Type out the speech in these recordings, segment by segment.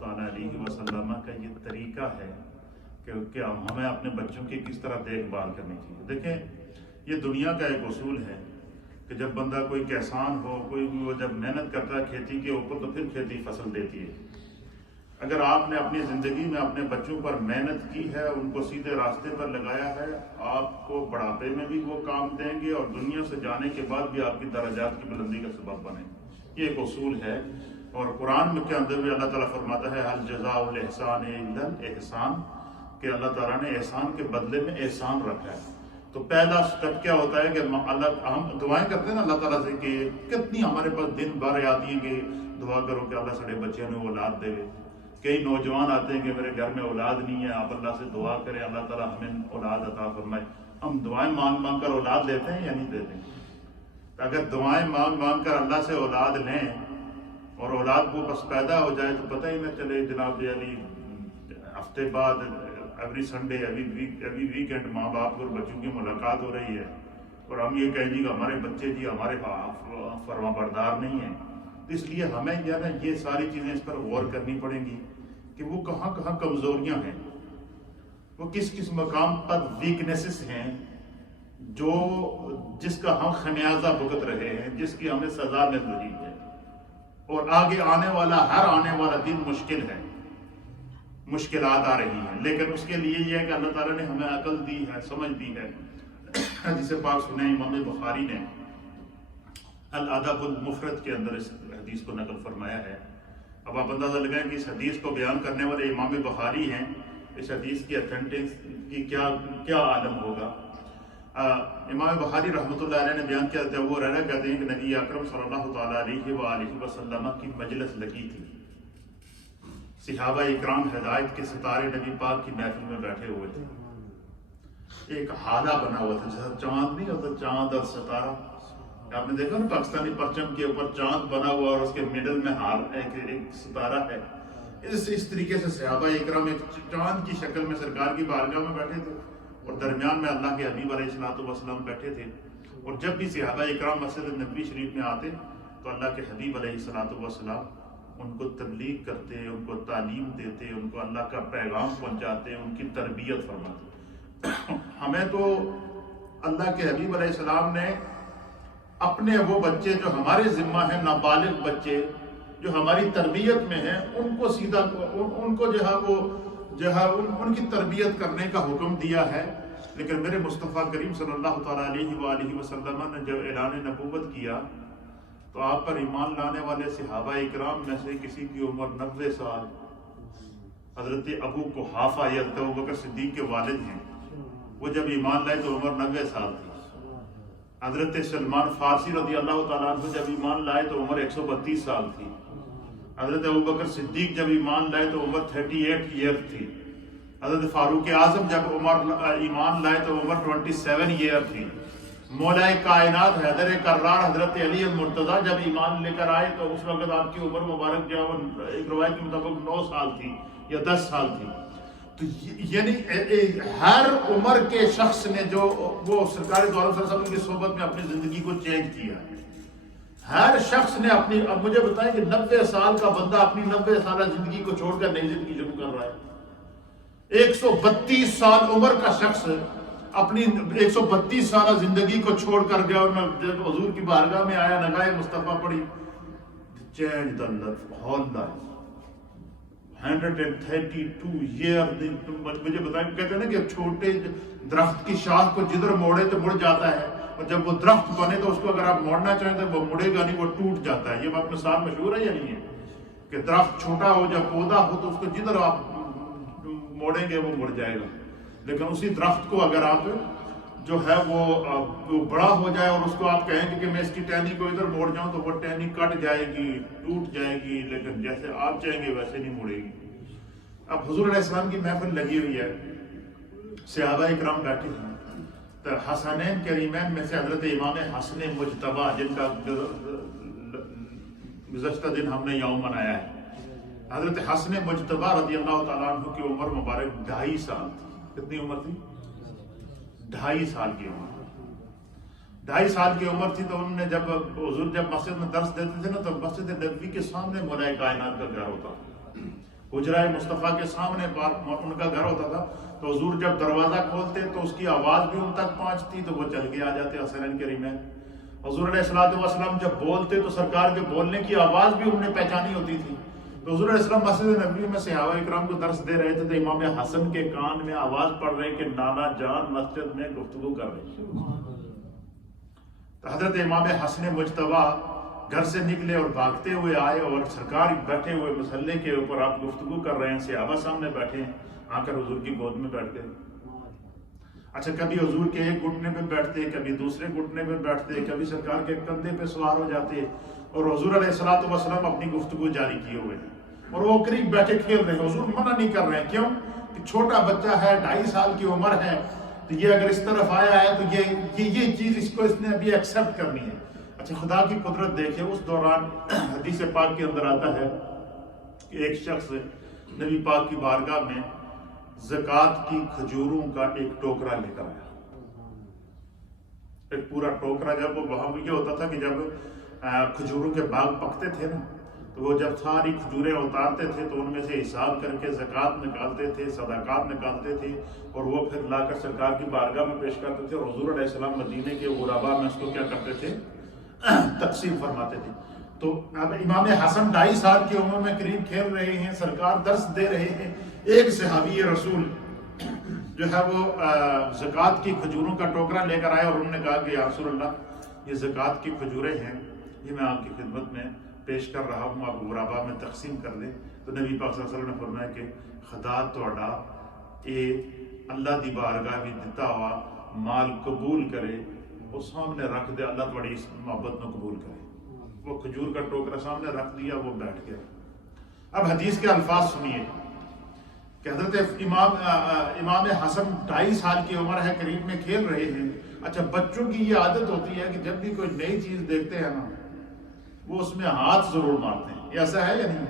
تعالیٰ علیہ وسلم کا یہ طریقہ ہے کہ ہمیں اپنے بچوں کی کس طرح دیکھ بھال کرنی چاہیے۔ دیکھیں، یہ دنیا کا ایک اصول ہے کہ جب بندہ کوئی کسان ہو، وہ جب محنت کرتا ہے کھیتی کے اوپر تو پھر کھیتی فصل دیتی ہے۔ اگر آپ نے اپنی زندگی میں اپنے بچوں پر محنت کی ہے، ان کو سیدھے راستے پر لگایا ہے، آپ کو بڑھاپے میں بھی وہ کام دیں گے اور دنیا سے جانے کے بعد بھی آپ کی درجات کی بلندی کا سبب بنے گے۔ یہ ایک اصول ہے، اور قرآن کے اندر بھی اللہ تعالیٰ فرماتا ہے هل جزاء الاحسان الا الاحسان، کہ اللہ تعالیٰ نے احسان کے بدلے میں احسان رکھا ہے۔ تو پہلا سٹیپ کیا ہوتا ہے کہ ہم دعائیں کرتے ہیں نا اللہ تعالیٰ سے کہ کتنی ہمارے پاس دن بھر آتی ہیں کہ دعا کرو کہ اللہ سارے بچوں نے اولاد دے۔ کئی نوجوان آتے ہیں کہ میرے گھر میں اولاد نہیں ہے، آپ اللہ سے دعا کریں اللہ تعالیٰ ہمیں اولاد عطا فرمائے۔ ہم دعائیں مانگ مانگ کر اولاد لیتے ہیں یا نہیں دیتے؟ اگر دعائیں مانگ مانگ کر اللہ سے اولاد لیں اور اولاد کو بس پیدا ہو جائے تو پتہ ہی نہ چلے جناب علی، ہفتے بعد ایوری سنڈے ایوری ویکینڈ ماں باپ اور بچوں کی ملاقات ہو رہی ہے، اور ہم یہ کہیں جی کہ ہمارے بچے جی ہمارے فرما بردار نہیں ہیں۔ اس لیے ہمیں یہ ساری چیزیں اس پر غور کرنی پڑیں گی کہ وہ کہاں کہاں کمزوریاں ہیں، وہ کس کس مقام پر ویکنیسز ہیں جس کا ہم خمیازہ بھگت رہے ہیں، جس کی ہمیں سزا مل رہی ہے، اور آگے ہر آنے والا دن مشکل ہے، مشکلات آ رہی ہیں۔ لیکن اس کے لیے یہ ہے کہ اللہ تعالیٰ نے ہمیں عقل دی ہے، سمجھ دی ہے، جسے پاک سنے امام بخاری نے الادب المفرد کے اندر اس حدیث کو نقل فرمایا ہے۔ اب آپ اندازہ لگائیں کہ اس حدیث کو بیان کرنے والے امام بخاری ہیں، اس حدیث کی اتھینٹک کی کیا عالم ہوگا۔ امام بخاری رحمۃ اللہ علیہ نے بیان کیا، جب وہ رہنا کہتے ہیں کہ نبی اکرم صلی اللہ تعالیٰ علیہ وآلہ وسلم کی مجلس لگی تھی، صحابہ اکرام ہدایت کے ستارے نبی پاک کی محفل میں بیٹھے ہوئے تھے۔ ایک حالہ بنا ہوا تھا، جیسا چاند نہیں ہوتا، چاند اور ستارہ، آپ نے دیکھا نا پاکستانی پرچم کے اوپر چاند بنا ہوا اور اس کے مڈل میں ایک ستارہ ہے۔ اس طریقے سے صحابہ اکرام ایک چاند کی شکل میں سرکار کی بارگاہ میں بیٹھے تھے، اور درمیان میں اللہ کے حبیب علیہ الصلوۃ والسلام بیٹھے تھے۔ اور جب بھی صحابہ اکرام مسجد نبوی شریف میں آتے تو اللہ کے حبیب علیہ الصلوۃ والسلام ان کو تبلیغ کرتے، ان کو تعلیم دیتے، ان کو اللہ کا پیغام پہنچاتے، ان کی تربیت فرماتے۔ ہمیں تو اللہ کے حبیب علیہ السلام نے اپنے وہ بچے جو ہمارے ذمہ ہیں، نابالغ بچے جو ہماری تربیت میں ہیں، ان کو سیدھا ان کو ان کی تربیت کرنے کا حکم دیا ہے۔ لیکن میرے مصطفیٰ کریم صلی اللہ تعالیٰ علیہ وآلہ وسلم نے جب اعلان نبوت کیا تو آپ پر ایمان لانے والے صحابہ اکرام میں سے کسی کی عمر 90 سال، حضرت ابو قحافہ یا ابو بکر صدیق کے والد ہیں، وہ جب ایمان لائے تو عمر 90 سال تھی۔ حضرت سلمان فارسی رضی اللہ تعالیٰ عنہ جب ایمان لائے تو عمر 132 سال تھی۔ حضرت ابو بکر صدیق جب ایمان لائے تو عمر 38 ایئر تھی۔ حضرت فاروق اعظم جب ایمان لائے تو عمر 27 ایئر تھی۔ مولا کائنات حیدر کرار حضرت علی المرتضیٰ جب ایمان لے کر آئے تو اس وقت آپ کی عمر مبارک جو ایک روایت کے مطابق 9 سال تھی یا 10 سال تھی۔ تو یعنی ہر عمر کے شخص نے جو وہ سرکار دو عالم صلی اللہ علیہ وسلم کی صحبت میں اپنی زندگی کو چینج کیا ہے، ہر شخص نے اپنی، اب مجھے بتائیں کہ 90 سال کا بندہ اپنی 90 سالہ زندگی کو چھوڑ کر نئی زندگی شروع کر رہا ہے۔ 132 سال عمر کا شخص اپنی 132 سالہ زندگی کو چھوڑ کر گیا، اور جب حضور کی بارگاہ میں آیا، نگاہ مصطفیٰ پڑھی، change the whole life 132 year. مجھے بتائیں، کہتے ہیں نا کہ چھوٹے درخت کی شاخ کو جدھر موڑے تو مڑ جاتا ہے، اور جب وہ درخت بنے تو اس کو اگر آپ موڑنا چاہیں تو وہ مڑے گا نہیں، وہ ٹوٹ جاتا ہے۔ یہ بات مثال مشہور ہے یا نہیں ہے کہ درخت چھوٹا ہو، جب پودا ہو تو اس کو جدھر آپ موڑیں گے وہ مڑ جائے گا، لیکن اسی درخت کو اگر آپ جو ہے وہ بڑا ہو جائے اور اس کو آپ کہیں گے کہ میں اس کی ٹہنی کو ادھر موڑ جاؤں تو وہ ٹہنی کٹ جائے گی، ٹوٹ جائے گی، لیکن جیسے آپ چاہیں گے ویسے نہیں مڑے گی۔ اب حضور علیہ السلام کی محفل لگی ہوئی ہے، صحابہ اکرام بیٹھے ہیں، تو حسنین کریمین میں سے حضرت امام حسن مجتبیٰ، جن کا گزشتہ دن ہم نے یوم منایا ہے، حضرت حسن مجتبیٰ رضی اللہ تعالیٰ عنہ کی عمر مبارک 2.5 سال تھی۔ کتنی عمر تھی؟ 2.5 سال کی عمر۔ 2.5 سال کی عمر تھی تو انہوں نے جب حضور مسجد میں درس دیتے تھے نا، تو مسجد نبوی کے سامنے مولا کائنات کا گھر ہوتا، حجرہ مصطفیٰ کے سامنے ان کا گھر ہوتا تھا، تو حضور جب دروازہ کھولتے تو اس کی آواز بھی ان تک پہنچتی تو وہ چل کے آ جاتے حسنین کریمین۔ حضور علیہ الصلوۃ والسلام جب بولتے تو سرکار کے بولنے کی آواز بھی انہیں پہچانی ہوتی تھی۔ تو حضور علیہ السلام مسجد نبوی میں صحابہ اکرام کو درس دے رہے تھے تو امام حسن کے کان میں آواز پڑ رہی کہ نانا جان مسجد میں گفتگو کر رہے۔ تو حضرت امام حسن مجتبیٰ گھر سے نکلے اور بھاگتے ہوئے آئے اور سرکار بیٹھے ہوئے مسلح کے اوپر آپ گفتگو کر رہے ہیں، صحابہ سامنے بیٹھے ہیں، آ کر حضور کی گود میں بیٹھ گئے۔ اچھا، کبھی حضور کے ایک گھٹنے پہ بیٹھتے، کبھی دوسرے گھٹنے پہ بیٹھتے، کبھی سرکار کے کندھے پہ سوار ہو جاتے، اور حضور علیہ الصلوۃ والسلام اپنی گفتگو جاری کیے ہوئے ہیں اور وہ قریب بیٹھے کھیل رہے ہیں۔ حضور منع نہیں کر رہے ہیں، کیوں کہ چھوٹا بچہ ہے، 2.5 سال کی عمر ہے، تو یہ اگر اس طرف آیا ہے تو یہ چیز اس کو اس نے ابھی ایکسیپٹ کرنی ہے۔ اچھا، خدا کی قدرت دیکھیں، اس دوران حدیث پاک کے اندر آتا ہے کہ ایک شخص نبی پاک کی بارگاہ میں زکوٰۃ کی کھجوروں کا ایک ٹوکرا لے کر آیا، ایک پورا ٹوکرا۔ جب وہ وہاں یہ ہوتا تھا کہ جب کھجوروں کے باغ پکتے تھے نا، تو وہ جب ساری کھجوریں اتارتے تھے تو ان میں سے حساب کر کے زکوٰۃ نکالتے تھے، صدقات نکالتے تھے، اور وہ پھر لا کر سرکار کی بارگاہ میں پیش کرتے تھے، اور حضور علیہ السلام مدینے کے غرباء میں اس کو کیا کرتے تھے، تقسیم فرماتے تھے۔ تو اب امام حسن 2.5 سال کی عمر میں قریب کھیل رہے ہیں، سرکار درس دے رہے ہیں، ایک صحابی رسول جو ہے وہ زکوٰۃ کی کھجوروں کا ٹوکرا لے کر آئے، اور انہوں نے کہا کہ یا رسول اللہ، یہ زکوٰۃ کی کھجوریں ہیں، یہ میں آپ کی خدمت میں پیش کر رہا ہوں، آپ غرباء میں تقسیم کر دیں۔ تو نبی پاک صلی اللہ علیہ وسلم نے فرمایا کہ خدا توڑا اے اللہ دی بارگاہ بھی دتا ہوا مال قبول کرے، وہ سامنے رکھ دے، اللہ تھوڑی اس محبت میں قبول کرے۔ وہ کھجور کا ٹوکرا سامنے رکھ دیا، وہ بیٹھ گیا۔ اب حدیث کے الفاظ سنیے کہ حضرت امام حسن 2.5 سال کی عمر ہے، قریب میں کھیل رہے ہیں۔ اچھا، بچوں کی یہ عادت ہوتی ہے کہ جب بھی کوئی نئی چیز دیکھتے ہیں نا، وہ اس میں ہاتھ ضرور مارتے ہیں۔ یہ ایسا ہے یا نہیں؟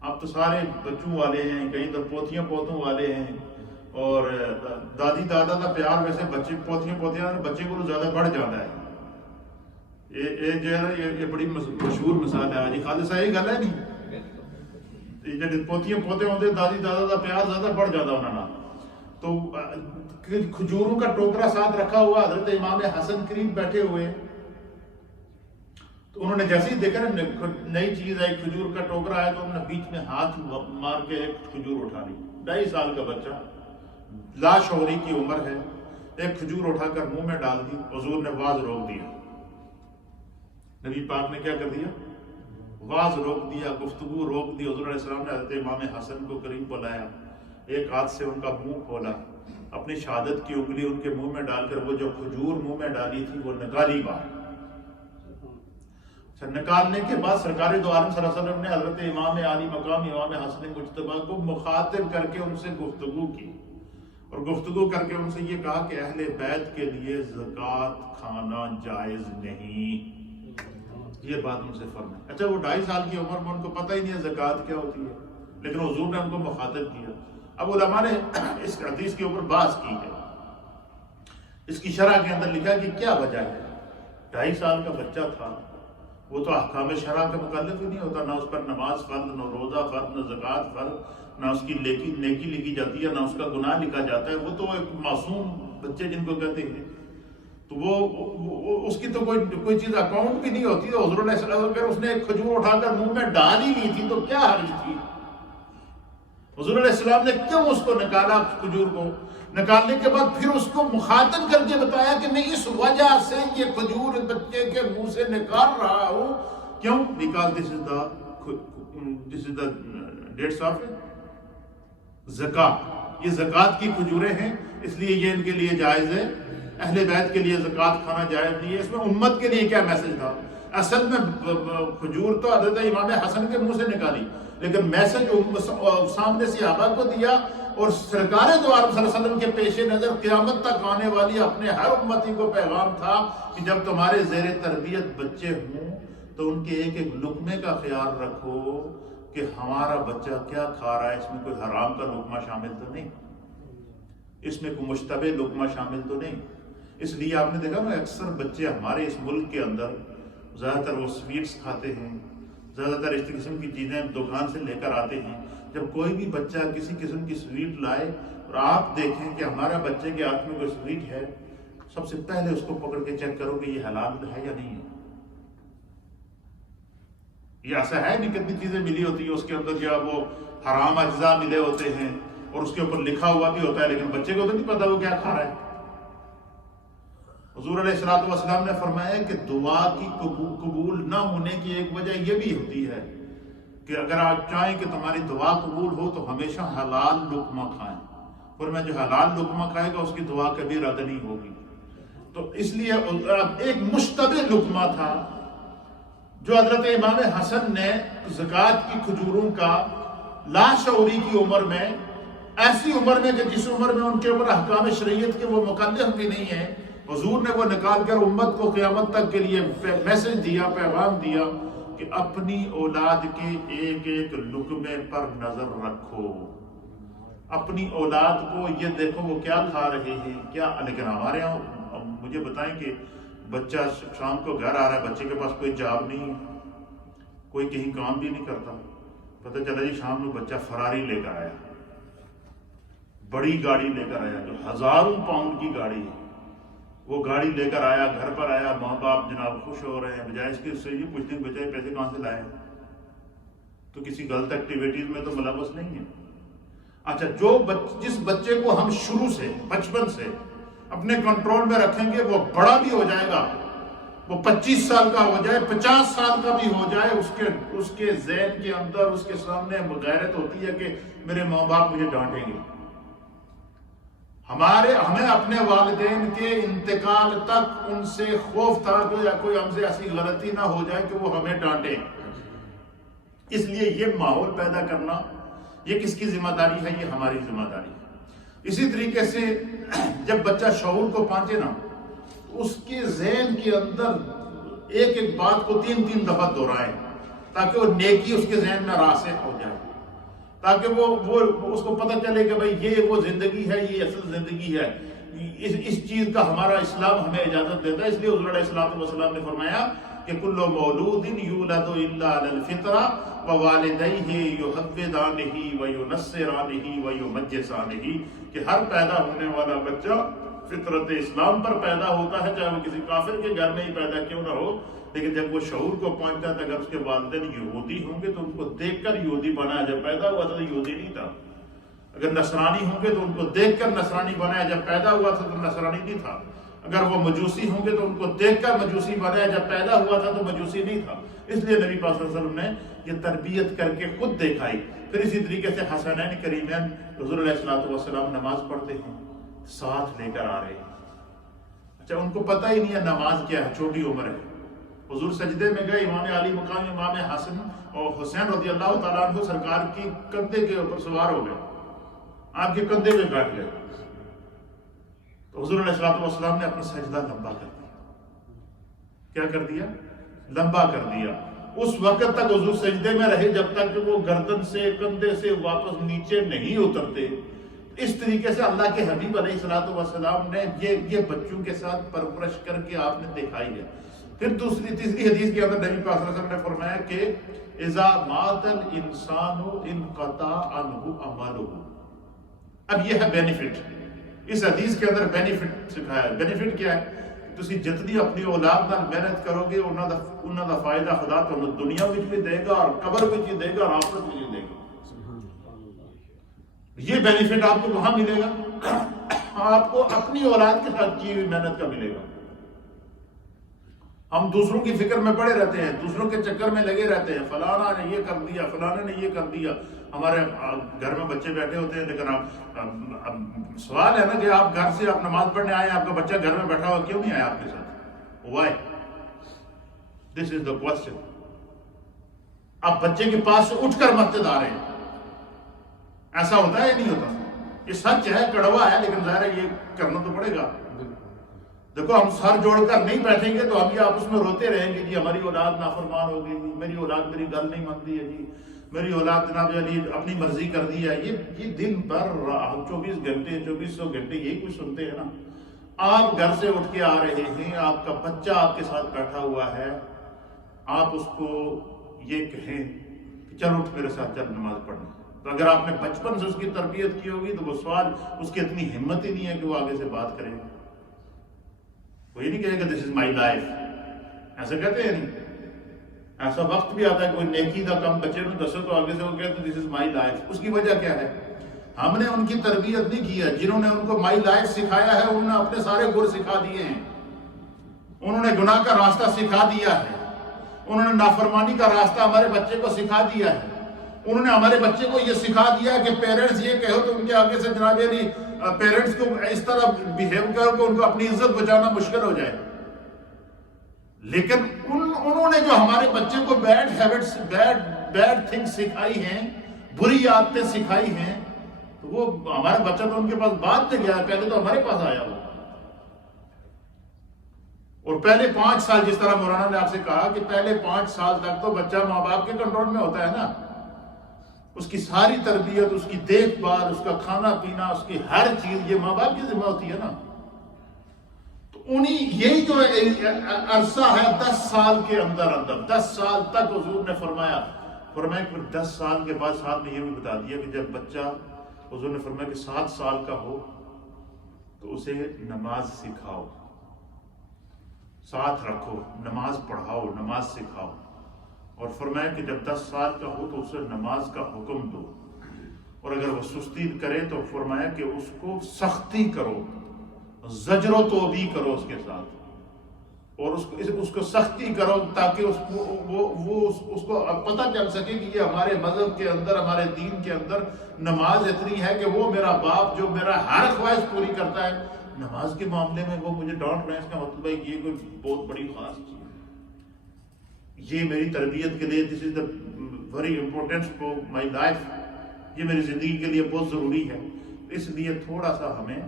اب تو سارے بچوں والے ہیں، کہیں تو پوتیاں پوتوں والے ہیں، اور دادی دادا کا پیار ویسے بچے پوتیاں بچے کو زیادہ بڑھ جاتا ہے۔ یہ جو ہے یہ بڑی مشہور مثال ہے آج خالد صاحب، یہ گل ہے نہیں، جب پوتیاں پوتے ہوتے دادی دادا کا پیار زیادہ بڑھ جاتا انہوں نے۔ تو کھجوروں کا ٹوکرا ساتھ رکھا ہوا، حضرت امام حسن قریب بیٹھے ہوئے، تو انہوں نے جیسے ہی دیکھا نا نئی چیز ہے، کھجور کا ٹوکرا ہے، تو انہوں نے بیچ میں ہاتھ مار کے ایک کھجور اٹھا لی۔ 2.5 سال کا بچہ، لاشعوری کی عمر ہے، ایک کھجور اٹھا کر منہ میں ڈال دی۔ حضور نے واز روک دیا، نبی پاک نے کیا کر دیا، واز روک دیا، گفتگو روک دی۔ حضور علیہ السلام نے حضرت امام حسن کو قریب بلایا، ایک ہاتھ سے ان کا منہ کھولا، اپنی شہادت کی انگلی ان کے منہ میں ڈال کر وہ جو کھجور منہ میں ڈالی تھی وہ نکالی باہر۔ نکالنے کے بعد سرکار دو عالم صلی اللہ علیہ وسلم نے حضرت امام عالی مقام امام حسن مجتبیٰ کو مخاطب کر کے ان سے گفتگو کی، اور گفتگو کر کے ان سے یہ کہا کہ اہل بیت کے لیے زکوٰۃ کھانا جائز نہیں، یہ بات ان سے فرمائی۔ اچھا، وہ 2.5 سال کی عمر میں ان کو پتہ ہی نہیں ہے زکوٰۃ کیا ہوتی ہے، لیکن حضور نے ان کو مخاطب کیا۔ اب علماء نے اس حدیث کے اوپر بحث کی ہے، اس کی شرح کے اندر لکھا کہ کیا وجہ ہے، 2.5 سال کا بچہ تھا، وہ تو احکام شرع کا مکلف ہی نہیں ہوتا، نہ اس پر نماز فرض، نہ روزہ فرض، نہ زکوٰۃ فرض، نہ اس کی نیکی لکھی جاتی ہے، نہ اس کا گناہ لکھا جاتا ہے۔ وہ تو ایک معصوم بچے جن کو کہتے ہیں، تو وہ اس کی تو کوئی چیز اکاؤنٹ بھی نہیں ہوتی۔ تو حضور علیہ السلام اگر اس نے ایک کھجور اٹھا کر منہ میں ڈال ہی لی تھی تو کیا حرج تھی؟ حضور علیہ السلام نے کیوں اس کو نکالا؟ کھجور کو نکالنے کے بعد پھر اس کو مخاطب کر کے بتایا کہ میں اس وجہ سے یہ کھجور بچے کے منہ سے نکال رہا ہوں، کیوں؟ Because this is the dates of زکوٰۃ، یہ زکوٰۃ کی کھجوریں ہیں، اس لیے یہ ان کے لیے جائز ہے، اہل بیت کے لیے زکوٰۃ کھانا جائز نہیں ہے۔ اس میں امت کے لیے کیا میسج تھا؟ اصل میں کھجور تو حضرت امام حسن کے منہ سے نکالی، لیکن میسج سامنے صحابہ کو دیا، اور سرکار دو عالم صلی اللہ علیہ وسلم کے پیش نظر قیامت تک آنے والی اپنے ہر امتی کو پیغام تھا کہ جب تمہارے زیر تربیت بچے ہوں تو ان کے ایک ایک لقمے کا خیال رکھو کہ ہمارا بچہ کیا کھا رہا ہے، اس میں کوئی حرام کا لقمہ شامل تو نہیں، اس میں کوئی مشتبہ لقمہ شامل تو نہیں۔ اس لیے آپ نے دیکھا نا اکثر بچے ہمارے اس ملک کے اندر زیادہ تر وہ سویٹس کھاتے ہیں، زیادہ تر اس قسم کی چیزیں دکان سے لے کر آتے ہیں. جب کوئی بھی بچہ کسی قسم کی سویٹ لائے اور آپ دیکھیں کہ ہمارا بچے کے ہاتھ میں کوئی سویٹ ہے، سب سے پہلے اس کو پکڑ کے چیک کرو کہ یہ حلال ہے یا نہیں ہے. یہ ایسا ہے نہیں کتنی چیزیں ملی ہوتی ہیں اس کے اندر جو وہ حرام اجزاء ملے ہوتے ہیں اور اس کے اوپر لکھا ہوا بھی ہوتا ہے، لیکن بچے کو تو نہیں پتا وہ کیا کھا رہا ہے. حضور علیہ الصلوۃ والسلام نے فرمایا کہ دعا کی قبول نہ ہونے کی ایک وجہ یہ بھی ہوتی ہے کہ اگر آپ چاہیں کہ تمہاری دعا قبول ہو تو ہمیشہ حلال لقمہ کھائیں. فرمایا جو حلال لقمہ کھائے گا اس کی دعا کبھی رد نہیں ہوگی. تو اس لیے ایک مشتبہ لقمہ تھا جو حضرت امام حسن نے زکوٰۃ کی کھجوروں کا لاشعوری کی عمر میں، ایسی عمر میں کہ جس عمر میں ان کے اوپر احکام شریعت کے وہ مکلف بھی نہیں ہیں، حضور نے وہ نکال کر امت کو قیامت تک کے لیے میسج دیا، پیغام دیا کہ اپنی اولاد کے ایک ایک لقمے پر نظر رکھو. اپنی اولاد کو یہ دیکھو وہ کیا کھا رہے ہیں کیا. لیکن ہمارے یہاں مجھے بتائیں کہ بچہ شام کو گھر آ رہا ہے، بچے کے پاس کوئی جاب نہیں ہے، کوئی کہیں کام بھی نہیں کرتا. پتہ چلا جی شام کو بچہ فراری لے کر آیا، بڑی گاڑی لے کر آیا جو ہزاروں پاؤنڈ کی گاڑی ہے. وہ گاڑی لے کر آیا، گھر پر آیا، ماں باپ جناب خوش ہو رہے ہیں، بجائے اس کے سے یہ پوچھنے کے بجائے پیسے کہاں سے لائے، تو کسی غلط ایکٹیویٹیز میں تو ملوث نہیں ہے. اچھا جس بچے کو ہم شروع سے بچپن سے اپنے کنٹرول میں رکھیں گے وہ بڑا بھی ہو جائے گا، وہ 25 سال کا ہو جائے، 50 سال کا بھی ہو جائے، اس کے ذہن کے اندر اس کے سامنے غیرت ہوتی ہے کہ میرے ماں باپ مجھے ڈانٹیں گے. ہمیں اپنے والدین کے انتقال تک ان سے خوف تھا کہ یا کوئی ہم سے ایسی غلطی نہ ہو جائے کہ وہ ہمیں ڈانٹے. اس لیے یہ ماحول پیدا کرنا یہ کس کی ذمہ داری ہے؟ یہ ہماری ذمہ داری ہے. اسی طریقے سے جب بچہ شعور کو پہنچے نا، اس کے ذہن کے اندر ایک ایک بات کو 3 دفعہ دہرائے تاکہ وہ نیکی اس کے ذہن میں راسخ ہو جائے، تاکہ وہ اس کو پتہ چلے کہ بھائی یہ وہ زندگی ہے، یہ اصل زندگی ہے. اس چیز کا ہمارا اسلام ہمیں اجازت دیتا ہے. اس لیے حضور علیہ الصلوۃ والسلام نے فرمایا کہ کل مولود یولد الا علی الفطرہ ووالدیہ یحودانہ وینصرانہ ویمجسانہ، کہ ہر پیدا ہونے والا بچہ فطرت اسلام پر پیدا ہوتا ہے، چاہے وہ کسی کافر کے گھر میں ہی پیدا کیوں نہ ہو. لیکن جب وہ شعور کو پہنچتا ہے، اگر اس کے والدین یہودی ہوں گے تو ان کو دیکھ کر یہودی بنایا. جب پیدا ہوا تھا تو یہودی نہیں تھا. اگر نصرانی ہوں گے تو ان کو دیکھ کر نصرانی بنایا. جب پیدا ہوا تھا تو نصرانی نہیں تھا. اگر وہ مجوسی ہوں گے تو ان کو دیکھ کر مجوسی بنایا. جب پیدا ہوا تھا تو مجوسی نہیں تھا. اس لیے نبی پاک صلی اللہ علیہ وسلم نے یہ تربیت کر کے خود دکھائی. پھر اسی طریقے سے حسنین کریمین حضور علیہ الصلوۃ والسلام نماز پڑھتے ہیں، ساتھ لے کر آ رہے ہیں. اچھا ان کو پتہ ہی نہیں ہے نماز کیا ہے، چھوٹی عمر ہے. حضور سجدے میں گئے، امام علی مقام امام حسن اور حسین رضی اللہ تعالیٰ عنہ سرکار کی کندھے کے اوپر سوار ہو گئے، آپ کے کندھے پہ بیٹھ گئے. تو حضور علیہ الصلوۃ والسلام نے اپنا سجدہ لمبا کر دیا. کیا کر دیا؟ لمبا کر دیا. اس وقت تک حضور سجدے میں رہے جب تک کہ وہ گردن سے کندھے سے واپس نیچے نہیں اترتے. اس طریقے سے اللہ کے حبیب علیہ الصلوۃ والسلام نے یہ بچوں کے ساتھ پرورش کر کے آپ نے دکھائی ہے. پھر تیسری حدیث کے اندر نبی پاک صلی اللہ علیہ وسلم نے فرمایا کہ اذا مات الانسان انقطع عنہ عملہ. اب یہ ہے بینیفٹ. اس حدیث کے اندر بینیفٹ سکھایا ہے. بینیفٹ کیا ہے؟ تسی جتنی اپنی اولاد نال محنت کرو گے انہاں دا فائدہ خدا تانوں دنیا وچ بھی دے گا اور قبر وچ بھی دے گا اور آخرت وچ بھی دے گا. یہ بینیفٹ آپ کو وہاں ملے گا، آپ کو اپنی اولاد کے ساتھ کی ہوئی محنت کا ملے گا. ہم دوسروں کی فکر میں پڑے رہتے ہیں، دوسروں کے چکر میں لگے رہتے ہیں، فلانا نے یہ کر دیا، فلانا نے یہ کر دیا. ہمارے گھر میں بچے بیٹھے ہوتے ہیں، لیکن اب سوال ہے نا کہ آپ گھر سے آپ نماز پڑھنے آئے، آپ کا بچہ گھر میں بیٹھا ہوا کیوں نہیں آیا آپ کے ساتھ؟ Y? This is the question. آپ بچے کے پاس سے اٹھ کر مسجد آ رہے ہیں، ایسا ہوتا ہے یا نہیں ہوتا؟ یہ سچ ہے، کڑوا ہے، لیکن ظاہر ہے یہ کرنا تو پڑے گا. دیکھو ہم سر جوڑ کر نہیں بیٹھیں گے تو ہم یہ آپس میں روتے رہیں گے جی ہماری اولاد نافرمان ہو گئی، میری اولاد میری گل نہیں مانتی ہے، جی میری اولاد جناب علی اپنی مرضی کر دی ہے. یہ دن بھر 24 گھنٹے 2400 گھنٹے یہی کچھ سنتے ہیں نا. آپ گھر سے اٹھ کے آ رہے ہیں، آپ کا بچہ آپ کے ساتھ بیٹھا ہوا ہے، آپ اس کو یہ کہیں کہ چل اٹھ میرے ساتھ چل نماز پڑھنا، تو اگر آپ نے بچپن سے اس کی تربیت کی ہوگی تو وہ سوال اس کی اتنی ہمت ہی نہیں ہے کہ وہ آگے سے بات کرے گا. وہ یہ نہیں کہے گا دس از مائی لائف، ایسا کہتے ہیں نہیں. ایسا وقت بھی آتا ہے کوئی نیکی کا کم بچے نے دسو تو آگے سے وہ کہتے ہیں دس از مائی لائف. اس کی وجہ کیا ہے؟ ہم نے ان کی تربیت نہیں کی ہے. جنہوں نے ان کو مائی لائف سکھایا ہے انہوں نے اپنے سارے گر سکھا دیے ہیں. انہوں نے گناہ کا راستہ سکھا دیا ہے. انہوں نے نافرمانی کا راستہ ہمارے بچے کو سکھا دیا ہے. انہوں نے ہمارے بچے کو یہ سکھا دیا کہ پیرنٹس یہ کہو تو ان کے آگے سے جناب علی پیرنٹس کو اس طرح بیہیو کرو کہ ان کو اپنی عزت بچانا مشکل ہو جائے. لیکن انہوں نے جو ہمارے بچے کو بیڈ ہیبٹس بیڈ تھنگس سکھائی ہیں، بری عادتیں سکھائی ہیں، تو وہ ہمارا بچہ تو ان کے پاس بعد میں گیا ہے، پہلے تو ہمارے پاس آیا ہو. اور پہلے 5 سال جس طرح مولانا نے آپ سے کہا کہ پہلے 5 سال تک تو بچہ ماں باپ کے کنٹرول میں ہوتا ہے نا. اس کی ساری تربیت، اس کی دیکھ بھال، اس کا کھانا پینا، اس کی ہر چیز یہ ماں باپ کی ذمہ ہوتی ہے نا. تو یہی جو عرصہ ہے 10 سال کے اندر 10 سال تک حضور نے فرمایا کہ 10 سال کے بعد ساتھ میں یہ بھی بتا دیا کہ جب بچہ، حضور نے فرمایا کہ 7 سال کا ہو تو اسے نماز سکھاؤ، ساتھ رکھو، نماز پڑھاؤ، نماز سکھاؤ. اور فرمایا کہ جب 10 سال کا ہو تو اسے نماز کا حکم دو، اور اگر وہ سستی کرے تو فرمایا کہ اس کو سختی کرو، زجر و توبیح کرو اس کے ساتھ، اور اس کو سختی کرو تاکہ اس کو پتہ چل سکے کہ یہ ہمارے مذہب کے اندر، ہمارے دین کے اندر نماز اتنی ہے کہ وہ میرا باپ جو میرا ہر خواہش پوری کرتا ہے، نماز کے معاملے میں وہ مجھے ڈانٹ رہے ہیں، اس کا مطلب ہے کہ یہ کوئی بہت بڑی خاص چیز ہے. یہ میری تربیت کے لیے this is the very important for my life, یہ میری زندگی کے لیے بہت ضروری ہے. اس لیے تھوڑا سا ہمیں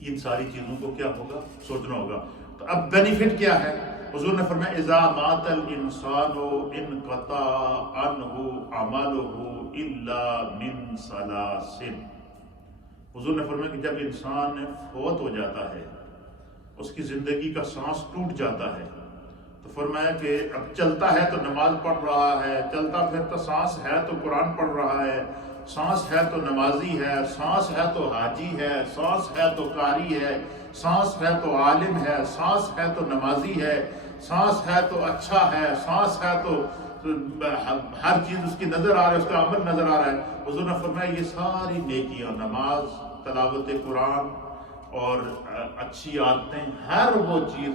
ان ساری چیزوں کو کیا ہوگا، سوچنا ہوگا. تو اب بینیفٹ کیا ہے؟ حضور نے فرمایا اذا مات الانسان انقطع عنہ عمله الا من ثلاث. حضور نے فرمایا کہ جب انسان فوت ہو جاتا ہے، اس کی زندگی کا سانس ٹوٹ جاتا ہے، تو فرمایا کہ اب چلتا ہے تو نماز پڑھ رہا ہے، چلتا پھرتا سانس ہے تو قرآن پڑھ رہا ہے، سانس ہے تو نمازی ہے، سانس ہے تو حاجی ہے، سانس ہے تو قاری ہے، سانس ہے تو عالم ہے، سانس ہے تو نمازی ہے، سانس ہے تو اچھا ہے، سانس ہے تو ہر چیز اس کی نظر آ رہا ہے، اس کا عمل نظر آ رہا ہے. حضور نے فرمایا یہ ساری نیکیاں، نماز، تلاوت قرآن اور اچھی عادتیں، ہر وہ چیز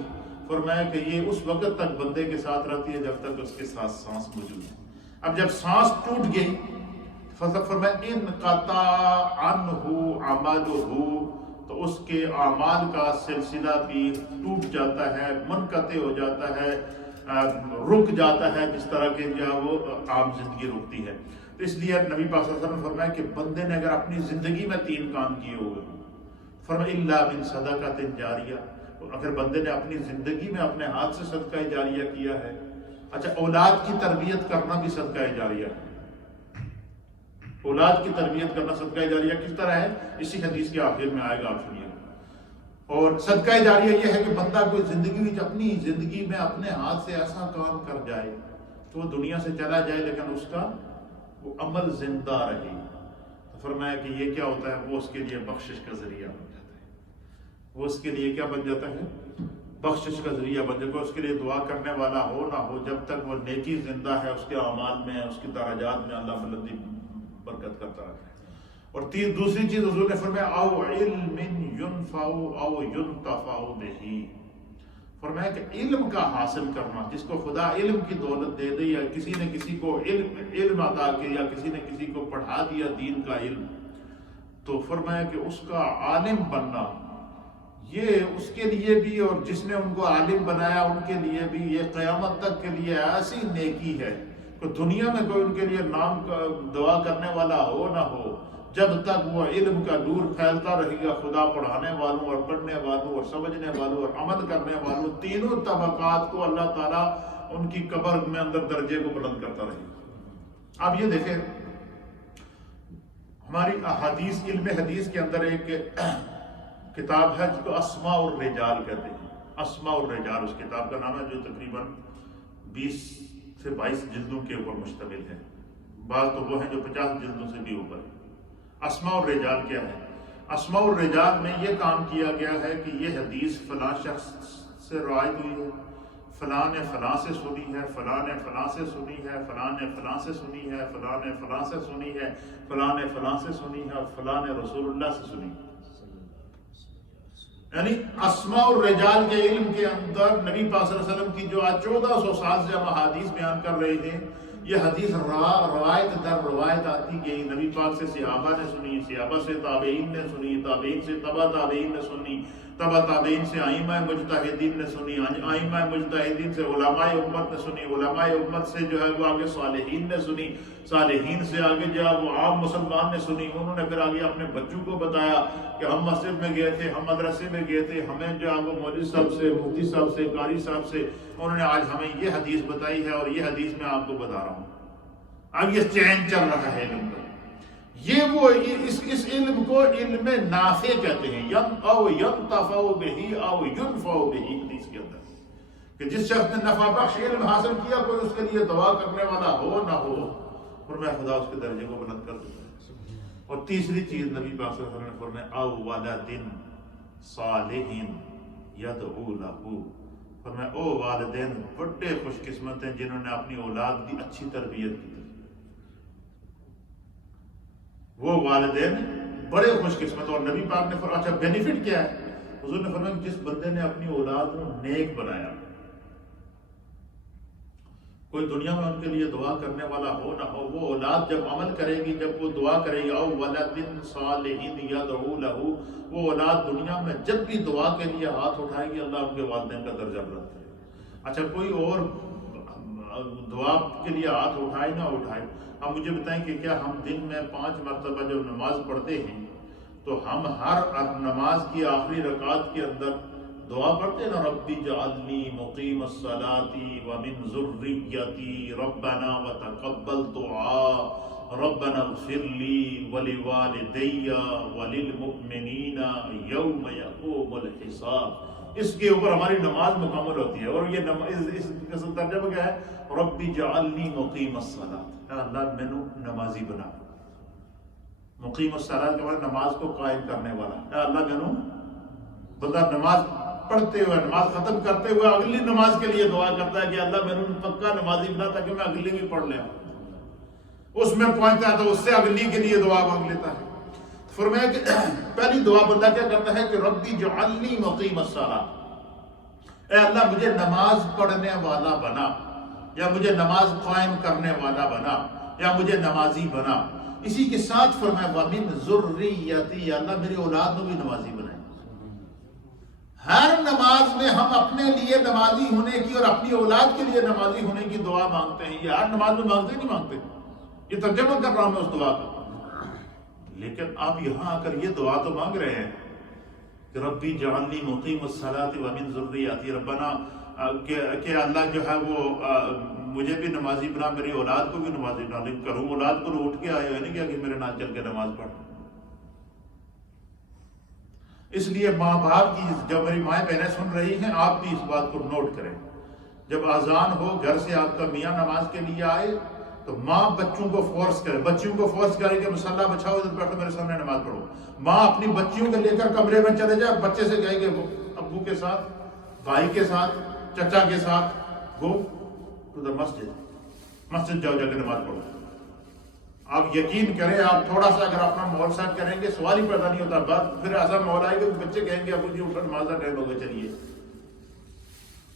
فرمایا کہ یہ اس وقت تک بندے کے ساتھ رہتی ہے جب تک اس کے ساتھ سانس موجود ہے. اب جب سانس ٹوٹ گئی فرمایا انقطع عنہ عملہ، تو اس کے اعمال کا سلسلہ بھی ٹوٹ جاتا ہے، منقطع ہو جاتا ہے، رک جاتا ہے، جس طرح کے جو وہ عام زندگی رکتی ہے. تو اس لیے نبی پاک صلی اللہ علیہ وسلم نے فرمایا کہ بندے نے اگر اپنی زندگی میں 3 کام کیے ہوئے، فرمایا الا من صدقۃ جاریہ، اگر بندے نے اپنی زندگی میں اپنے ہاتھ سے صدقہ جاریہ کیا ہے. اچھا، اولاد کی تربیت کرنا بھی صدقہ جاریہ ہے. اولاد کی تربیت کرنا صدقہ جاریہ کس طرح ہے؟ اسی حدیث کے آخر میں آئے گا، آپ سنیے. اور صدقہ جاریہ یہ ہے کہ بندہ کوئی اپنی زندگی میں اپنے ہاتھ سے ایسا کام کر جائے تو وہ دنیا سے چلا جائے لیکن اس کا وہ عمل زندہ رہے. تو فرمایا کہ یہ کیا ہوتا ہے؟ وہ اس کے لیے بخشش کا ذریعہ بن جاتا ہے. وہ اس کے لیے کیا بن جاتا ہے؟ بخشش کا ذریعہ بن جاتا ہے. اس کے لیے دعا کرنے والا ہو نہ ہو، جب تک وہ نیکی زندہ ہے اس کے اعمال میں، اس کی درجات میں اللہ بلندی برکت کرتا رہتا ہے. اور دوسری چیز حضور نے فرمایا او علم ينفع او ينتفع به، فرمایا کہ علم کا حاصل کرنا، جس کو خدا علم کی دولت دے دے، یا کسی نے کسی کو علم عطا کیا، یا کسی نے کسی کو پڑھا دیا دین کا علم، تو فرمایا کہ اس کا عالم بننا، یہ اس کے لیے بھی اور جس نے ان کو عالم بنایا ان کے لیے بھی یہ قیامت تک کے لیے ایسی نیکی ہے کہ دنیا میں کوئی ان کے لیے نام کا دعا کرنے والا ہو نہ ہو، جب تک وہ علم کا نور پھیلتا رہے گا، خدا پڑھانے والوں اور پڑھنے والوں اور سمجھنے والوں اور عمل کرنے والوں تینوں طبقات کو اللہ تعالیٰ ان کی قبر میں اندر درجے کو بلند کرتا رہے گا. اب یہ دیکھیں، ہماری حدیث، علم حدیث کے اندر ایک کتاب ہے جس کو اسماء الرجال کہتے ہیں. اسماء الرجال اس کتاب کا نام ہے، جو تقریباً 20 سے 22 جلدوں کے اوپر مشتمل ہے، بعض تو وہ ہیں جو 50 جلدوں سے بھی اوپر ہے۔ اسماء الرجال کیا ہے؟ اسماء الرجال میں یہ کام کیا گیا ہے کہ یہ حدیث فلاں شخص سے روایت ہوئی ہے، فلاں نے فلاں سے سنی ہے، فلاں نے فلاں سے سنی ہے، فلاں نے فلاں سے سنی ہے، فلاں نے فلاں سے سنی ہے، فلاں نے فلاں سے سنی ہے، اور فلاں نے رسول اللہ سے سنی ہے۔ یعنی اسماء الرجال کے علم کے اندر نبی پاک صلی اللہ علیہ وسلم کی جو آج 1400 سال سے ہم احادیث بیان کر رہے ہیں، یہ حدیث روایت در روایت آتی گئی۔ نبی پاک سے صحابہ نے سنی، صحابہ سے تابعین نے سنی، تابعین سے تبع تابعین نے سنی، تبع تابعین سے ائمہ مجتہدین نے سنی، ائمہ مجتہدین سے علماء امت نے سنی، علماء امت سے جو ہے وہ آگے صالحین نے سنی، صالحین سے آگے جو ہے وہ عام مسلمان نے سنی۔ انہوں نے پھر آگے اپنے بچوں کو بتایا کہ ہم مسجد میں گئے تھے، ہم مدرسے میں گئے تھے، ہمیں جو ہے وہ مولوی صاحب سے، مفتی صاحب سے، قاری صاحب سے انہوں نے آج ہمیں یہ حدیث بتائی ہے، اور یہ حدیث میں آپ کو بتا رہا ہوں۔ اب یہ چین چل رہا ہے علم کا، یہ وہ اس علم کو علم نافع کہتے ہیں، او ینتفع بہ او ینفع بہ، حدیث کے اندر کہ جس شخص نے نفع بخش علم حاصل کیا، کوئی اس کے لیے دعا کرنے والا ہو نہ ہو، اور میں خدا اس کے درجے کو بلند کر دوں۔ اور تیسری چیز نبی پاک صلی اللہ علیہ وسلم نے فرمایا او ولد صالح یدعو لہ، فرمایا او والدین بڑے خوش قسمت ہیں جنہوں نے اپنی اولاد کی اچھی تربیت کی۔ وہ والدین بڑے خوش قسمت۔ اور نبی پاک نے فرمایا اچھا بینیفٹ کیا ہے؟ حضور نے فرمایا جس بندے نے اپنی اولاد کو نیک بنایا، کوئی دنیا میں ان کے لیے دعا کرنے والا ہو نہ ہو، وہ اولاد جب عمل کرے گی، جب وہ دعا کرے گی او ولد صالح یدعو لہ، وہ اولاد دنیا میں جب بھی دعا کے لیے ہاتھ اٹھائے گی، اللہ ان کے والدین کا درجہ بلند کرے گا۔ اچھا کوئی اور دعا کے لیے ہاتھ اٹھائے نہ اٹھائے، اب مجھے بتائیں کہ کیا ہم دن میں 5 مرتبہ جب نماز پڑھتے ہیں تو ہم ہر نماز کی آخری رکعت کے اندر دعا پڑھتے ہیں نا، ربی اجعلنی مقیم الصلاۃ ومن ذریتی ربنا وتقبل دعاء ربنا اغفر لی ولوالدی وللمؤمنین یوم یقوم الحساب۔ اس کے اوپر ہماری نماز مکمل ہوتی ہے، اور یہ اس قسم ترجمہ کیا ہے؟ ربی اجعلنی مقیم الصلاۃ، اے اللہ مینوں نمازی بنا۔ مقیم الصلاۃ کے بعد نماز کو قائم کرنے والا، اے اللہ مینوں، بندہ نماز پڑھتے ہوئے، نماز ختم کرتے ہوئے اگلی نماز کے لیے دعا کرتا ہے کہ اللہ مینوں پکا نمازی بنا تاکہ میں اگلی بھی پڑھ لوں۔ اس میں پہنچتا ہے تو اس سے اگلی کے لیے دعا مانگ لیتا ہے۔ فرمایا کہ پہلی دعا بندہ کیا کرتا ہے کہ ربی اجعلنی مقیم الصلاۃ، اے اللہ مجھے نماز پڑھنے والا بنا، یا مجھے نماز قائم کرنے والا بنا، یا مجھے نمازی بنا۔ اسی کے ساتھ فرمایا وَمِن ذُرِّيَّتِي، یا اللہ میری اولاد کو بھی نمازی بنائے۔ ہر نماز میں ہم اپنے لیے نمازی ہونے کی اور اپنی اولاد کے لیے نمازی ہونے کی دعا مانگتے ہیں۔ یہ ہر نماز میں مانگتے نہیں مانگتے، یہ ترجمہ کر رہا ہوں میں اس دعا کا۔ لیکن آپ یہاں آ کر یہ دعا تو مانگ رہے ہیں کہ ربی اجعلنی مقیم الصلاۃ ومن ذریتی، ربنا کہ اللہ جو ہے وہ مجھے بھی نمازی بنا، میری اولاد کو بھی نمازی بنا۔ لیکن کروں اولاد کو اٹھ کے آئے ہوئے نہیں کہ میرے نال چل کے نماز پڑھ۔ اس لیے ماں باپ کی، جب میری مائیں بہنیں سن رہی ہیں، آپ بھی اس بات کو نوٹ کریں، جب اذان ہو گھر سے آپ کا میاں نماز کے لیے آئے تو ماں بچوں کو فورس کرے، بچیوں کو فورس کرے کہ مصلی بچھاؤ ادھر بیٹھو میرے سامنے نماز پڑھو۔ ماں اپنی بچیوں کو لے کر کمرے میں چلے جائے، بچے سے کہے کہ ابو کے ساتھ، بھائی کے ساتھ، چچا کے ساتھ گو ٹو دا مسجد جاؤ، جا کے نماز پڑھو۔ آپ یقین کریں، آپ تھوڑا سا اگر اپنا ماحول سیٹ کریں گے، سوال ہی پیدا نہیں ہوتا۔ بات پھر ایسا ماحول آئے گا کہ بچے کہیں گے ابو جی اٹھو نماز کا ٹائم ہو گیا چلیے۔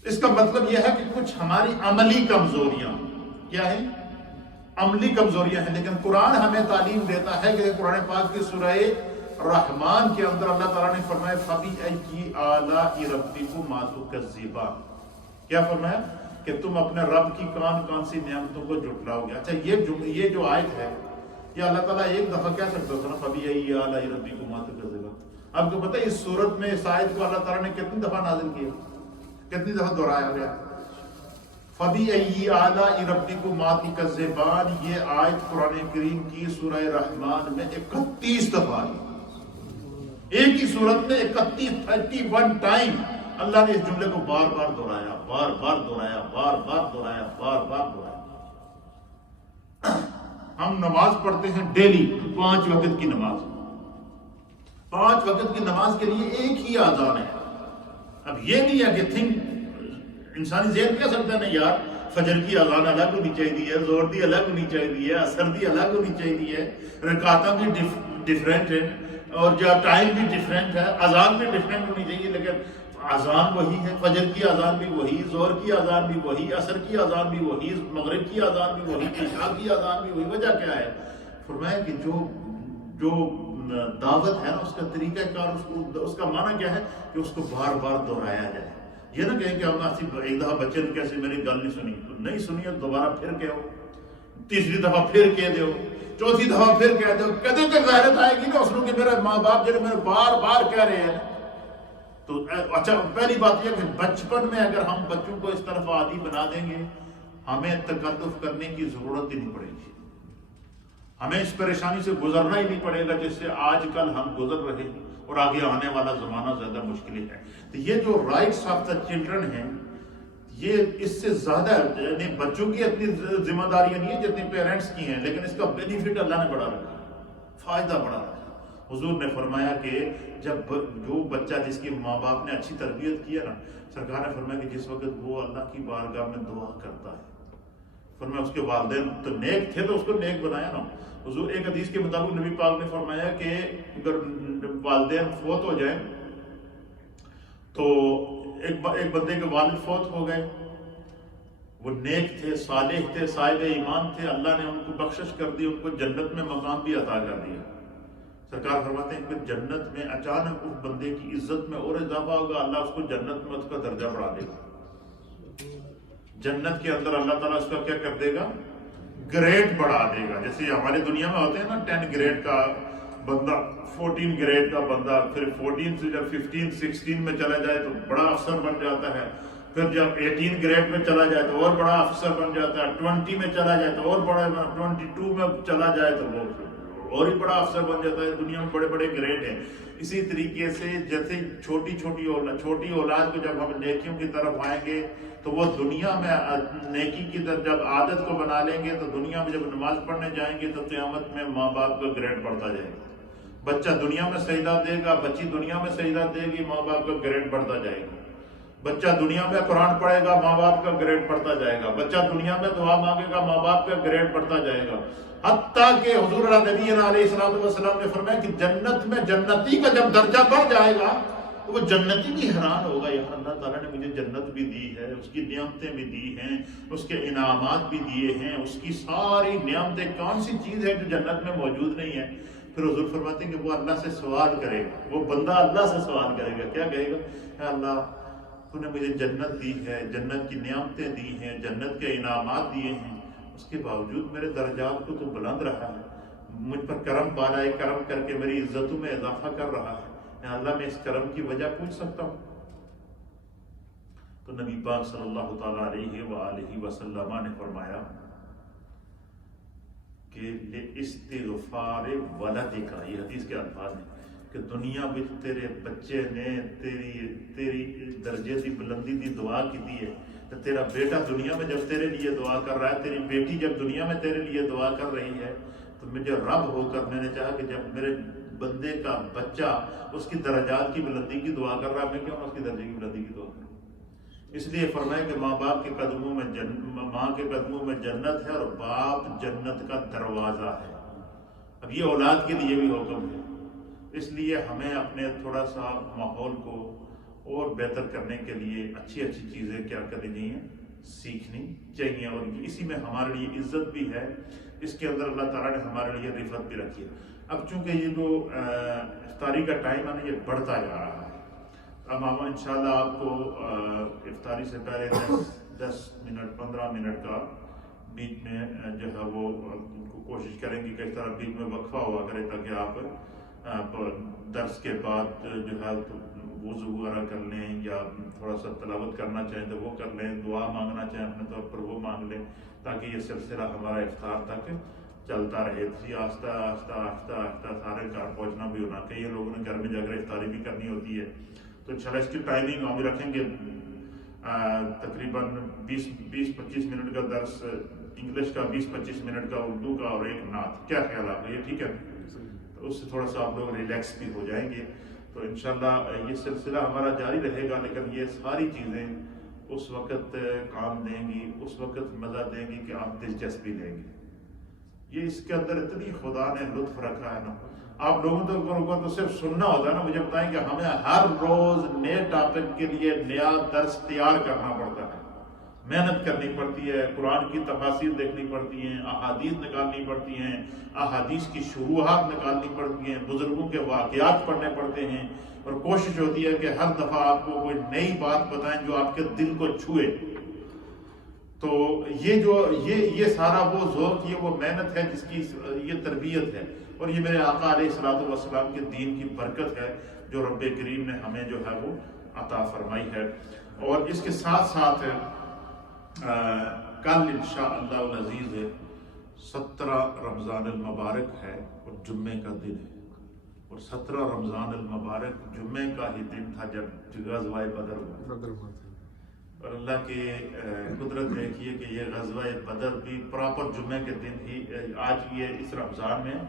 اس کا مطلب یہ ہے کہ کچھ ہماری عملی کمزوریاں کیا ہیں؟ عملی کمزوریاں ہیں، لیکن قرآن ہمیں تعلیم دیتا ہے کہ قرآن پاک کی سورہ رحمان کے اندر اللہ تعالیٰ نے فرمایا فَبِأَيِّ آلَاءِ رَبِّكُمَا تُكَذِّبَانِ، کیا فرمایا کہ تم اپنے رب کی کون سی نعمتوں کو جھٹلاؤ گے۔ اچھا یہ جو آیت ہے یہ اللہ تعالیٰ ایک دفعہ کہہ سکتا تھا نا فَبِأَيِّ آلَاءِ رَبِّكُمَا تُكَذِّبَانِ۔ آپ کو پتہ ہے اس سورت میں اس آیت کو اللہ تعالیٰ نے کتنی دفعہ نازل کیا، کتنی دفعہ دہرایا گیا؟ فَبِأَيِّ آلَاءِ رَبِّكُمَا تُكَذِّبَانِ، یہ آیت قرآن کریم کی سورہ رحمان میں 31 دفعہ آئی، ایک ہی صورت میں 31 ٹائم اللہ نے اس جملے کو بار بار دہرایا، بار بار دہرایا، بار بار دہرایا، بار بار دہرایا۔ ہم نماز پڑھتے ہیں ڈیلی 5 وقت کی نماز، 5 وقت کی نماز کے لیے ایک ہی اذان ہے۔ اب یہ نہیں ہے کہ انسانی ذہن کہہ سکتا ہے یار فجر کی اذان الگ ہونی چاہیے، زہر دی الگ ہونی چاہیے، عصر دی الگ ہونی چاہیے، رکعتاں بھی ڈفرینٹ ہیں اور جو ٹائم بھی ڈفرینٹ ہے، اذان بھی ڈفرینٹ ہونی چاہیے، لیکن اذان وہی ہے، فجر کی اذان بھی وہی، زہر کی اذان بھی وہی، عصر کی اذان بھی وہی، مغرب کی اذان بھی وہی، عشاء کی اذان بھی وہی۔ وجہ کیا ہے؟ فرمایا کہ جو دعوت ہے نا اس کا طریقہ کار، اس کا معنی کیا ہے کہ اس کو بار بار دہرایا جائے۔ یہ نہ کہیں کہ ہم ایک دفعہ بچے نے کیسے میری گل نہیں سنی، تو نہیں سنی ہے دوبارہ پھر کہو، تیسری دفعہ پھر کہہ دو، چوتھی دفعہ پھر کہہ دو، کدے تک غیرت آئے گی نا اس کہ میرے ماں باپ جنہیں میرے بار بار کہہ رہے ہیں۔ تو اچھا پہلی بات یہ کہ بچپن میں اگر ہم بچوں کو اس طرف عادی بنا دیں گے، ہمیں تکلف کرنے کی ضرورت ہی نہیں پڑے گی، ہمیں اس پریشانی سے گزرنا ہی نہیں پڑے گا جس سے آج کل ہم گزر رہے ہیں، اور آگے آنے والا زمانہ زیادہ مشکل ہے۔ تو یہ جو رائٹس آف دا چلڈرن ہیں، یہ اس سے زیادہ یعنی بچوں کی اتنی ذمہ داریاں نہیں ہیں جتنی پیرنٹس کی ہیں، لیکن اس کا بینیفٹ اللہ نے بڑا رکھا، فائدہ بڑا رکھا۔ حضور نے فرمایا کہ جب جو بچہ جس کے ماں باپ نے اچھی تربیت کی ہے نا، سرکار نے فرمایا کہ جس وقت وہ اللہ کی بارگاہ میں دعا کرتا ہے، فرمایا اس کے والدین تو نیک تھے تو اس کو نیک بنایا نا۔ حضور ایک حدیث کے مطابق نبی پاک نے فرمایا کہ اگر والدین فوت ہو جائیں تو ایک بندے کے والد فوت ہو گئے، وہ نیک تھے، صالح تھے، صاحب ایمان تھے، اللہ نے ان کو بخشش کر دی، ان کو جنت میں مقام بھی عطا کر دیا۔ سرکار فرماتے ہیں کہ جنت میں اچانک اس بندے کی عزت میں اور اضافہ ہوگا، اللہ اس کو جنت میں اس کا درجہ بڑھا دے گا۔ جنت کے اندر اللہ تعالیٰ اس کا کیا کر دے گا؟ گریڈ بڑھا دے گا۔ جیسے ہمارے دنیا میں ہوتے ہیں نا 10 گریڈ کا بندہ، 14 گریڈ کا بندہ، پھر 14 سے جب 15 16 میں چلا جائے تو بڑا افسر بن جاتا ہے، پھر جب 18 گریڈ میں چلا جائے تو اور بڑا افسر بن جاتا ہے، 20 میں چلا جائے تو اور بڑا، 22 میں چلا جائے تو وہ اور ہی بڑا افسر بن جاتا ہے۔ دنیا میں بڑے بڑے گریڈ ہیں۔ اسی طریقے سے جیسے چھوٹی اولاد کو جب ہم نیکیوں کی طرف آئیں گے تو وہ دنیا میں نیکی کی طرف جب عادت کو بنا لیں گے تو دنیا میں جب نماز پڑھنے جائیں گے تو قیامت میں ماں باپ کا گریڈ بڑھتا جائے گا۔ بچہ دنیا میں سجدہ دے گا، بچی دنیا میں سجدہ دے گی، ماں باپ کا گریڈ بڑھتا جائے گا۔ بچہ دنیا میں قرآن پڑھے گا، ماں باپ کا گریڈ بڑھتا جائے گا۔ بچہ دنیا میں دعا مانگے گا، ماں باپ کا گریڈ بڑھتا جائے گا۔ حتیٰ کہ حضور نبی علیہ السلام نے فرمایا کہ جنت میں جنتی کا جب درجہ بڑھ جائے گا تو وہ جنتی بھی حیران ہوگا، یار اللہ تعالیٰ نے مجھے جنت بھی دی ہے، اس کی نعمتیں بھی دی ہیں، اس کے انعامات بھی دیے ہیں، اس کی ساری نعمتیں، کون سی چیز ہے جو جنت میں موجود نہیں ہے؟ پھر حضور فرماتے ہیں کہ وہ اللہ سے سوال کرے گا، وہ بندہ اللہ سے سوال کرے گا، کیا کہے گا؟ اے اللہ تو نے مجھے جنت دی ہے، جنت کی نعمتیں دی ہیں، جنت کے انعامات دیے ہیں، اس کے باوجود میرے درجات کو تو بلند رہا ہے، مجھ پر کرم پالا ہے، کرم کر کے میری عزتوں میں اضافہ کر رہا ہے، اے اللہ میں اس کرم کی وجہ پوچھ سکتا ہوں؟ تو نبی پاک صلی اللہ تعالیٰ علیہ وآلہ وسلم نے فرمایا کہ استغفار ولدک، یہ حدیث کے الفاظ ہیں کہ دنیا میں تیرے بچے نے تیری درجے کی بلندی دی دعا کی دی ہے، تو تیرا بیٹا دنیا میں جب تیرے لیے دعا کر رہا ہے، تیری بیٹی جب دنیا میں تیرے لیے دعا کر رہی ہے، تو مجھے رب ہو کر میں نے چاہا کہ جب میرے بندے کا بچہ اس کی درجات کی بلندی کی دعا کر رہا ہے، میں کیوں نہ اس کی درجے کی بلندی کی دعا کروں؟ اس لیے فرمایا کہ ماں باپ کے قدموں میں ماں کے قدموں میں جنت ہے، اور باپ جنت کا دروازہ ہے۔ اب یہ اولاد کے لیے بھی حکم ہے، اس لیے ہمیں اپنے تھوڑا سا ماحول کو اور بہتر کرنے کے لیے اچھی چیزیں کیا کرنی چاہیے، سیکھنی چاہیے، اور اسی میں ہمارے لیے عزت بھی ہے، اس کے اندر اللہ تعالیٰ نے ہمارے لیے رفت بھی رکھی ہے۔ اب چونکہ یہ جو افطاری کا ٹائم ہے نا، یہ بڑھتا جا رہا ہے، اب ہم انشاءاللہ آپ کو افطاری سے پہلے 10 منٹ 15 منٹ کا بیچ میں جو ہے وہ کوشش کریں گے کہ اس طرح بیچ میں وقفہ ہوا کرے، تاکہ آپ درس کے بعد جو ہے وضو وغیرہ کر لیں، یا تھوڑا سا تلاوت کرنا چاہیں تو وہ کر لیں، دعا مانگنا چاہیں اپنے طور پر وہ مانگ لیں، تاکہ یہ سلسلہ ہمارا افطار تک چلتا رہے۔ آہستہ آہستہ آہستہ آہستہ سارے گھر پہنچنا بھی ہونا، کئی لوگوں نے گھر میں جا کر افطاری بھی کرنی ہوتی ہے، تو انشاءاللہ اس کی ٹائمنگ ہم رکھیں گے تقریباً 20-25 منٹ کا درس انگلش کا 20-25 منٹ کا، اردو کا، اور ایک نعت. کیا خیال آپ کا؟ یہ ٹھیک ہے؟ تو اس سے تھوڑا سا آپ لوگ ریلیکس بھی ہو جائیں گے. تو انشاءاللہ یہ سلسلہ ہمارا جاری رہے گا، لیکن یہ ساری چیزیں اس وقت کام دیں گی، اس وقت مزہ دیں گی کہ آپ دلچسپی لیں گے. یہ اس کے اندر اتنی خدا نے لطف رکھا ہے نا. آپ لوگوں کو تو صرف سننا ہوتا ہے نا. مجھے بتائیں کہ ہمیں ہر روز نئے ٹاپک کے لیے نیا درس تیار کرنا پڑتا ہے، محنت کرنی پڑتی ہے، قرآن کی تفاسیر دیکھنی پڑتی ہیں، احادیث نکالنی پڑتی ہیں، احادیث کی شروحات نکالنی پڑتی ہیں، بزرگوں کے واقعات پڑھنے پڑتے ہیں، اور کوشش ہوتی ہے کہ ہر دفعہ آپ کو کوئی نئی بات بتائیں جو آپ کے دل کو چھوئے. تو یہ سارا وہ ذوق، یہ وہ محنت ہے جس کی یہ تربیت ہے، اور یہ میرے آقا علیہ الصلوۃ والسلام کے دین کی برکت ہے جو رب کریم نے ہمیں جو ہے وہ عطا فرمائی ہے. اور اس کے ساتھ ساتھ کل انشاءاللہ العزیز 17 رمضان المبارک ہے اور جمعے کا دن ہے. اور 17 رمضان المبارک جمعے کا ہی دن تھا جب غزوہ بدر ہوا. اور اللہ کی قدرت دیکھیے کہ یہ غزوہ بدر بھی پراپر جمعے کے دن ہی، آج یہ اس رمضان میں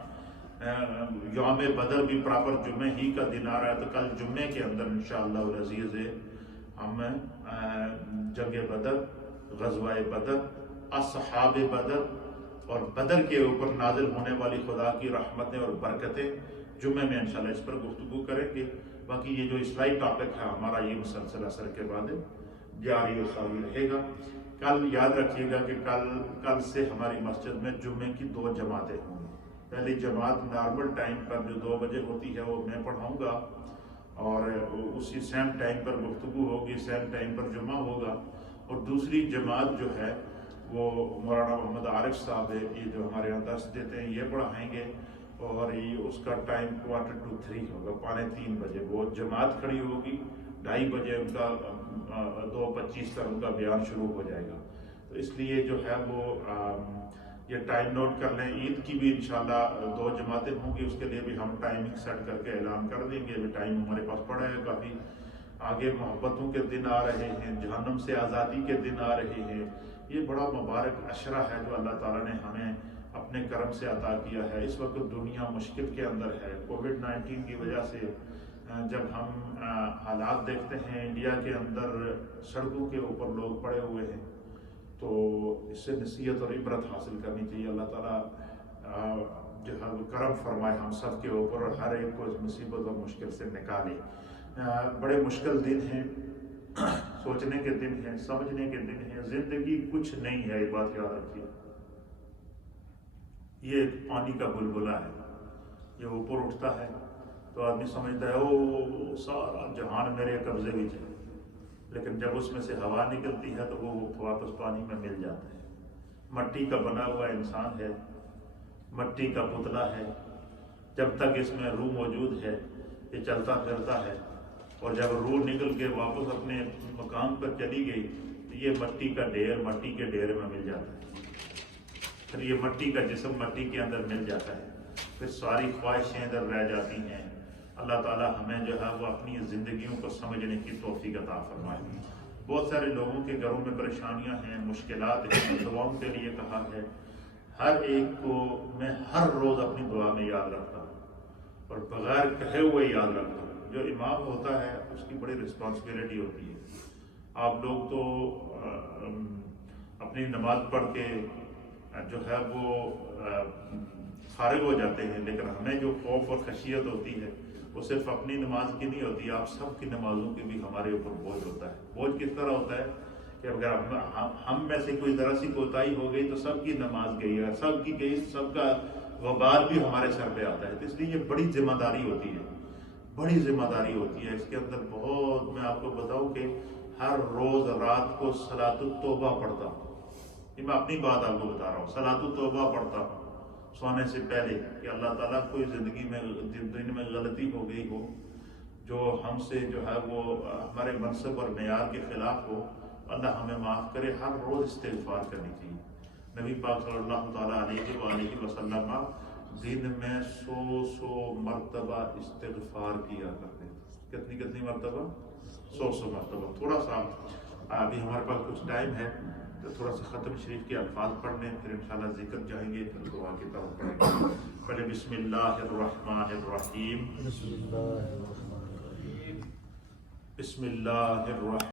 یوم بدر بھی پراپر جمعے ہی کا دن آ رہا ہے. تو کل جمعے کے اندر انشاءاللہ العزیز ہم جنگ بدر، غزوہ بدر، اصحاب بدر اور بدر کے اوپر نازل ہونے والی خدا کی رحمتیں اور برکتیں جمعے میں انشاءاللہ اس پر گفتگو کریں گے. باقی یہ جو اصلاحی ٹاپک ہے ہمارا، یہ مسلسل اثر کے بعد جاری و ساری رہے گا. کل یاد رکھیے گا کہ کل سے ہماری مسجد میں جمعے کی 2 جماعتیں ہوں گی. پہلی جماعت نارمل ٹائم پر جو 2 بجے ہوتی ہے وہ میں پڑھاؤں گا، اور اسی سیم ٹائم پر گفتگو ہوگی، سیم ٹائم پر جمعہ ہوگا. اور دوسری جماعت جو ہے وہ مولانا محمد عارف صاحب ہے، یہ جو ہمارے یہاں درس دیتے ہیں، یہ پڑھائیں گے. اور یہ اس کا ٹائم 2:45 ہوگا، 2:45 بجے وہ جماعت کھڑی ہوگی. 2:30 بجے ان کا 2:25 تک ان کا بیان شروع ہو جائے گا. تو اس لیے جو ہے وہ یہ ٹائم نوٹ کر لیں. عید کی بھی انشاءاللہ 2 جماعتیں ہوں گی، اس کے لیے بھی ہم ٹائمنگ سیٹ کر کے اعلان کر دیں گے. ٹائم ہمارے پاس پڑا ہے کافی. آگے محبتوں کے دن آ رہے ہیں، جہنم سے آزادی کے دن آ رہے ہیں. یہ بڑا مبارک عشرہ ہے جو اللہ تعالیٰ نے ہمیں اپنے کرم سے عطا کیا ہے. اس وقت دنیا مشکل کے اندر ہے. کووڈ-19 کی وجہ سے جب ہم حالات دیکھتے ہیں انڈیا کے اندر، سڑکوں کے اوپر لوگ پڑے ہوئے ہیں، تو اس سے نصیحت اور عبرت حاصل کرنی چاہیے. اللہ تعالیٰ جو ہے وہ کرم فرمائے ہم سب کے اوپر، اور ہر ایک کو اس مصیبت اور مشکل سے نکالے. بڑے مشکل دن ہیں، سوچنے کے دن ہیں، سمجھنے کے دن ہیں. زندگی کچھ نہیں ہے، یہ بات یاد رکھیے. یہ ایک پانی کا بلبلہ ہے، یہ اوپر اٹھتا ہے تو آدمی سمجھتا ہے او سارا جہان میرے قبضے میں ہے، لیکن جب اس میں سے ہوا نکلتی ہے تو وہ واپس پانی میں مل جاتا ہے. مٹی کا بنا ہوا انسان ہے، مٹی کا پتلا ہے. جب تک اس میں روح موجود ہے یہ چلتا پھرتا ہے، اور جب روح نکل کے واپس اپنے مقام پر چلی گئی تو یہ مٹی کا ڈھیر مٹی کے ڈھیر میں مل جاتا ہے. پھر یہ مٹی کا جسم مٹی کے اندر مل جاتا ہے. پھر ساری خواہشیں ادھر رہ جاتی ہیں. اللہ تعالیٰ ہمیں جو ہے وہ اپنی زندگیوں کو سمجھنے کی توفیق عطا فرمائے. بہت سارے لوگوں کے گھروں میں پریشانیاں ہیں، مشکلات ہیں. دعاؤں کے لیے کہا ہے. ہر ایک کو میں ہر روز اپنی دعا میں یاد رکھتا ہوں، اور بغیر کہے ہوئے یاد رکھتا ہوں. جو امام ہوتا ہے اس کی بڑی رسپانسبلٹی ہوتی ہے. آپ لوگ تو اپنی نماز پڑھ کے جو ہے وہ فارغ ہو جاتے ہیں، لیکن ہمیں جو خوف اور خشیت ہوتی ہے وہ صرف اپنی نماز کی نہیں ہوتی، آپ سب کی نمازوں کی بھی ہمارے اوپر بوجھ ہوتا ہے. بوجھ کس طرح ہوتا ہے کہ اگر ہم میں سے کوئی ذرا سی کوتاہی ہو گئی تو سب کی نماز گئی ہے، سب کی گئی، سب کا وبال بھی ہمارے سر پہ آتا ہے. تو اس لیے یہ بڑی ذمہ داری ہوتی ہے، بڑی ذمہ داری ہوتی ہے. اس کے اندر بہت، میں آپ کو بتاؤں کہ ہر روز رات کو صلاۃ التوبہ پڑھتا ہوں. یہ میں اپنی بات آپ کو بتا رہا ہوں. صلاۃ التوبہ پڑھتا ہوں سونے سے پہلے کہ اللہ تعالیٰ کوئی زندگی میں دن میں غلطی ہو گئی ہو جو ہم سے جو ہے وہ ہمارے منصب اور معیار کے خلاف ہو، اللہ ہمیں معاف کرے. ہر روز استغفار کرنی چاہیے. نبی پاک صلی اللہ تعالیٰ علیہ وآلہ وسلم دن میں 100 مرتبہ استغفار کیا کرتے ہیں. کتنی مرتبہ؟ 100 مرتبہ. تھوڑا سا ابھی ہمارے پاس کچھ ٹائم ہے تو تھوڑا سا ختم شریف کے الفاظ پڑھ لیں، پھر انشاءاللہ ذکر جائیں گے، پھر دعا کی طرف پڑھیں گے. پہلے بسم اللہ الرحمن الرحیم. بسم اللہ الرحمن